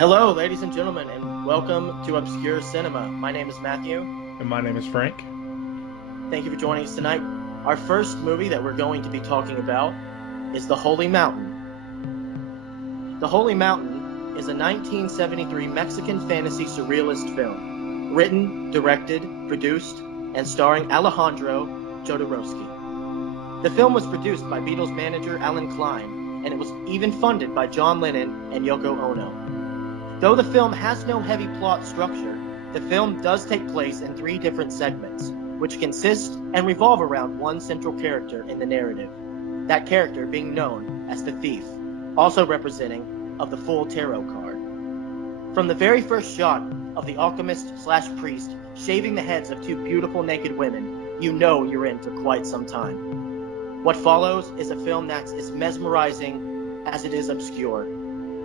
Hello, ladies and gentlemen, and welcome to Obscure Cinema. My name is Matthew. And my name is Frank. Thank you for joining us tonight. Our first movie that we're going to be talking about is The Holy Mountain. The Holy Mountain is a 1973 Mexican fantasy surrealist film, written, directed, produced, and starring Alejandro Jodorowsky. The film was produced by Beatles manager Alan Klein, and it was even funded by John Lennon and Yoko Ono. Though the film has no heavy plot structure, the film does take place in 3 different segments, which consist and revolve around one central character in the narrative, that character being known as the Thief, also representing of the Full Tarot card. From the very first shot of the alchemist/priest shaving the heads of 2 beautiful naked women, you know you're in for quite some time. What follows is a film that's as mesmerizing as it is obscure,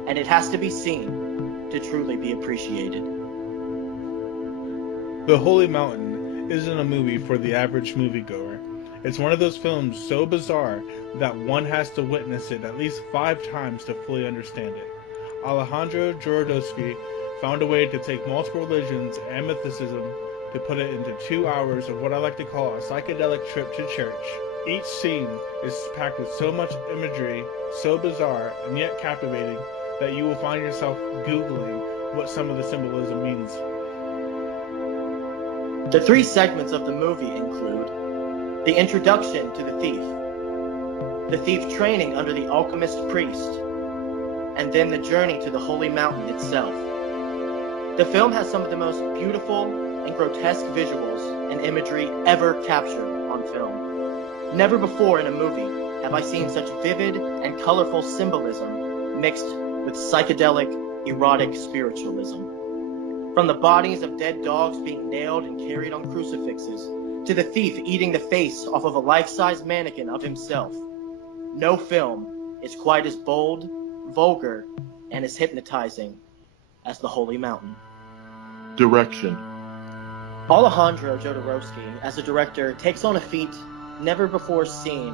and it has to be seen to truly be appreciated. The Holy Mountain isn't a movie for the average moviegoer. It's one of those films so bizarre that one has to witness it at least 5 times to fully understand it. Alejandro Jodorowsky found a way to take multiple religions and mythicism to put it into 2 hours of what I like to call a psychedelic trip to church. Each scene is packed with so much imagery, so bizarre and yet captivating, that you will find yourself Googling what some of the symbolism means. The 3 segments of the movie include the introduction to the thief training under the alchemist priest, and then the journey to the Holy Mountain itself. The film has some of the most beautiful and grotesque visuals and imagery ever captured on film. Never before in a movie have I seen such vivid and colorful symbolism mixed with psychedelic, erotic spiritualism. From the bodies of dead dogs being nailed and carried on crucifixes, to the thief eating the face off of a life-size mannequin of himself, no film is quite as bold, vulgar, and as hypnotizing as The Holy Mountain. Direction. Alejandro Jodorowsky, as a director, takes on a feat never before seen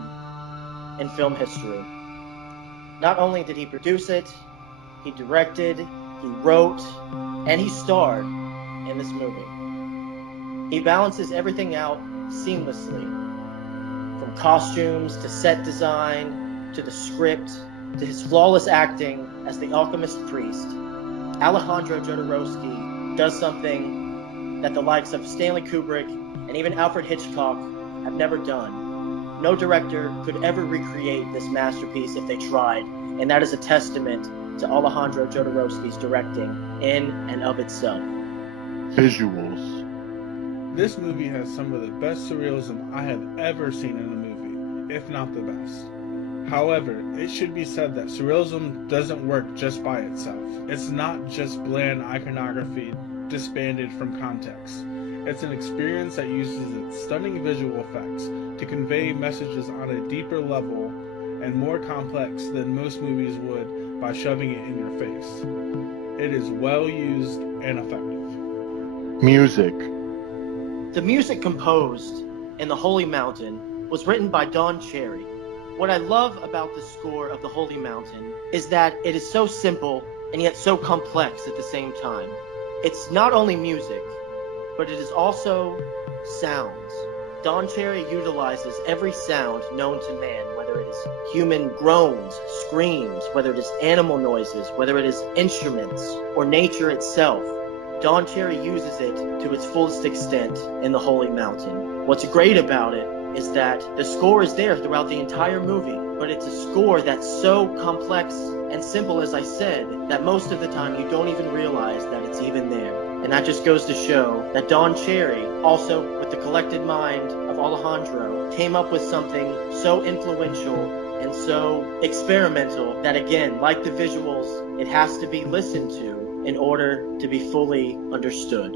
in film history. Not only did he produce it, he directed, he wrote, and he starred in this movie. He balances everything out seamlessly, from costumes to set design to the script to his flawless acting as the alchemist priest. Alejandro Jodorowsky does something that the likes of Stanley Kubrick and even Alfred Hitchcock have never done. No director could ever recreate this masterpiece if they tried, and that is a testament to Alejandro Jodorowsky's directing in and of itself. Visuals. This movie has some of the best surrealism I have ever seen in a movie, if not the best. However, it should be said that surrealism doesn't work just by itself. It's not just bland iconography disbanded from context. It's an experience that uses its stunning visual effects to convey messages on a deeper level and more complex than most movies would by shoving it in your face. It is well used and effective. Music. The music composed in The Holy Mountain was written by Don Cherry. What I love about the score of The Holy Mountain is that it is so simple and yet so complex at the same time. It's not only music, but it is also sounds. Don Cherry utilizes every sound known to man, whether it is human groans, screams, whether it is animal noises, whether it is instruments, or nature itself. Don Cherry uses it to its fullest extent in The Holy Mountain. What's great about it is that the score is there throughout the entire movie, but it's a score that's so complex and simple, as I said, that most of the time you don't even realize that it's even there. And that just goes to show that Don Cherry, also with the collected mind of Alejandro, came up with something so influential and so experimental that, again, like the visuals, it has to be listened to in order to be fully understood.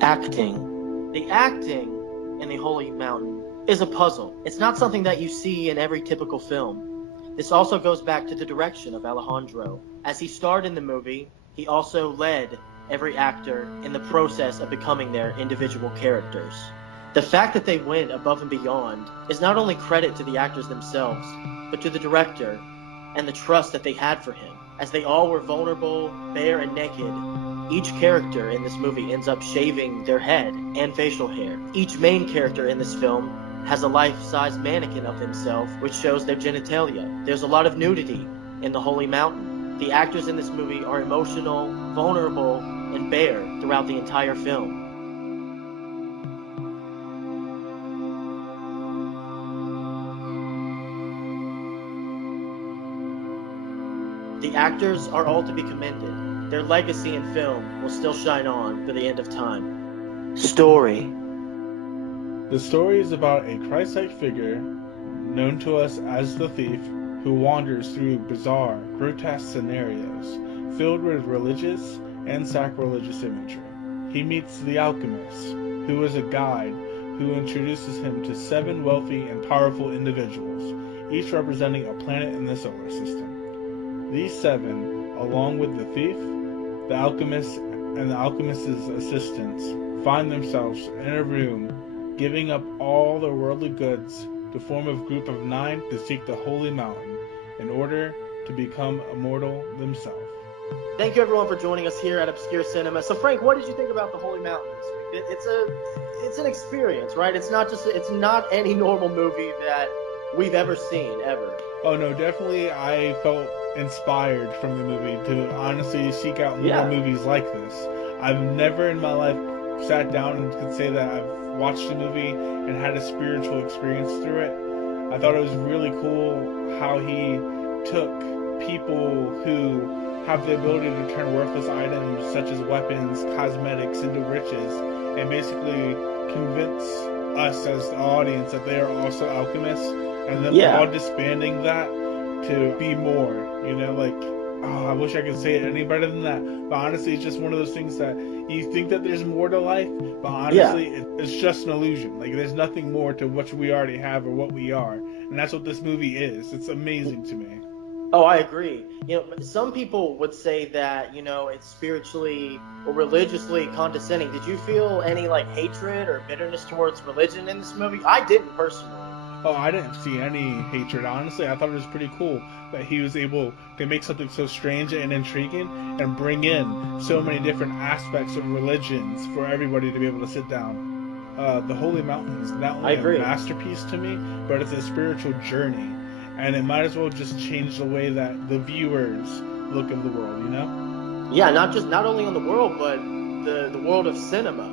Acting. The acting in the Holy Mountain is a puzzle. It's not something that you see in every typical film. This also goes back to the direction of Alejandro. As he starred in the movie, he also led every actor in the process of becoming their individual characters. The fact that they went above and beyond is not only credit to the actors themselves, but to the director and the trust that they had for him. As they all were vulnerable, bare, and naked, each character in this movie ends up shaving their head and facial hair. Each main character in this film has a life-size mannequin of themselves, which shows their genitalia. There's a lot of nudity in the Holy Mountain. The actors in this movie are emotional, vulnerable, and bare throughout the entire film. The actors are all to be commended. Their legacy in film will still shine on for the end of time. Story. The story is about a Christ-like figure, known to us as the thief, who wanders through bizarre, grotesque scenarios filled with religious and sacrilegious imagery. He meets the alchemist, who is a guide who introduces him to 7 wealthy and powerful individuals, each representing a planet in the solar system. These 7, along with the thief, the alchemist, and the alchemist's assistants, find themselves in a room, giving up all their worldly goods to form a group of 9 to seek the Holy Mountain in order to become immortal themselves. Thank you everyone for joining us here at Obscure Cinema. So Frank, what did you think about the Holy Mountain this week? It's an experience, right? It's not any normal movie that we've ever seen, ever. Oh no, definitely I felt inspired from the movie to honestly seek out more movies like this. I've never in my life sat down and could say that I've watched a movie and had a spiritual experience through it. I thought it was really cool how he took people who have the ability to turn worthless items such as weapons, cosmetics into riches, and basically convince us as the audience that they are also alchemists, and then all disbanding that to be more, I wish I could say it any better than that, but honestly it's just one of those things that you think that there's more to life, but honestly it's just an illusion. Like there's nothing more to what we already have or what we are, and that's what this movie is. It's amazing to me. Oh, I agree. Some people would say that, it's spiritually or religiously condescending. Did you feel any hatred or bitterness towards religion in this movie? I didn't personally. Oh, I didn't see any hatred, honestly. I thought it was pretty cool that he was able to make something so strange and intriguing and bring in so many different aspects of religions for everybody to be able to sit down. The Holy Mountain is not only a masterpiece to me, but it's a spiritual journey. And it might as well just change the way that the viewers look at the world, Yeah, not only on the world, but the world of cinema.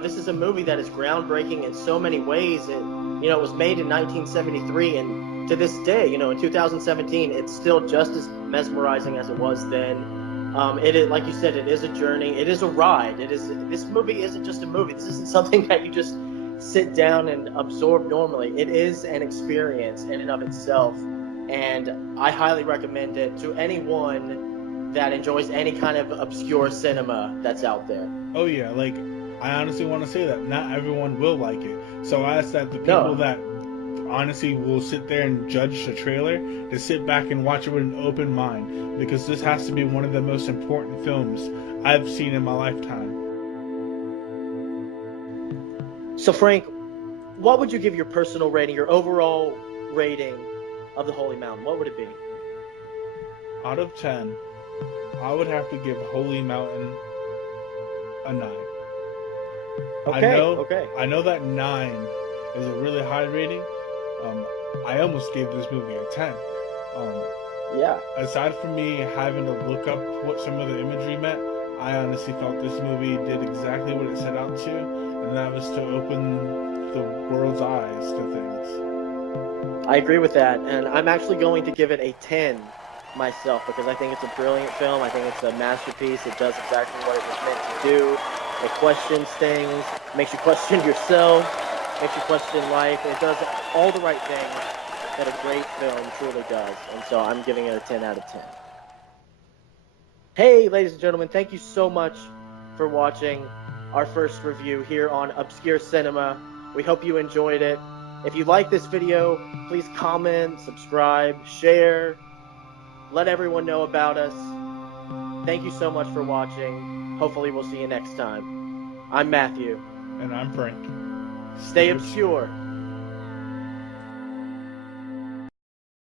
This is a movie that is groundbreaking in so many ways. It was made in 1973, and to this day, in 2017, it's still just as mesmerizing as it was then. It is, like you said, it is a journey. It is a ride. This movie isn't just a movie. This isn't something that you just sit down and absorb normally. It is an experience in and of itself, and I highly recommend it to anyone that enjoys any kind of obscure cinema that's out there. Oh yeah, I honestly want to say that not everyone will like it, so I ask that the people that honestly will sit there and judge the trailer to sit back and watch it with an open mind, because this has to be one of the most important films I've seen in my lifetime. So Frank, what would you give your personal rating, your overall rating of the Holy Mountain? What would it be? Out of 10, I would have to give Holy Mountain a 9. Okay. I know that 9 is a really high rating. I almost gave this movie a 10. Aside from me having to look up what some of the imagery meant, I honestly felt this movie did exactly what it set out to, and that was to open the world's eyes to things. I agree with that, and I'm actually going to give it a 10 myself, because I think it's a brilliant film. I think it's a masterpiece. It does exactly what it was meant to do. It questions things, makes you question yourself, makes you question life. It does all the right things that a great film truly does, and so I'm giving it a 10 out of 10. Hey, ladies and gentlemen, thank you so much for watching our first review here on Obscure Cinema. We hope you enjoyed it. If you like this video, please comment, subscribe, share, let everyone know about us. Thank you so much for watching. Hopefully we'll see you next time. I'm Matthew. And I'm Frank. Stay obscure.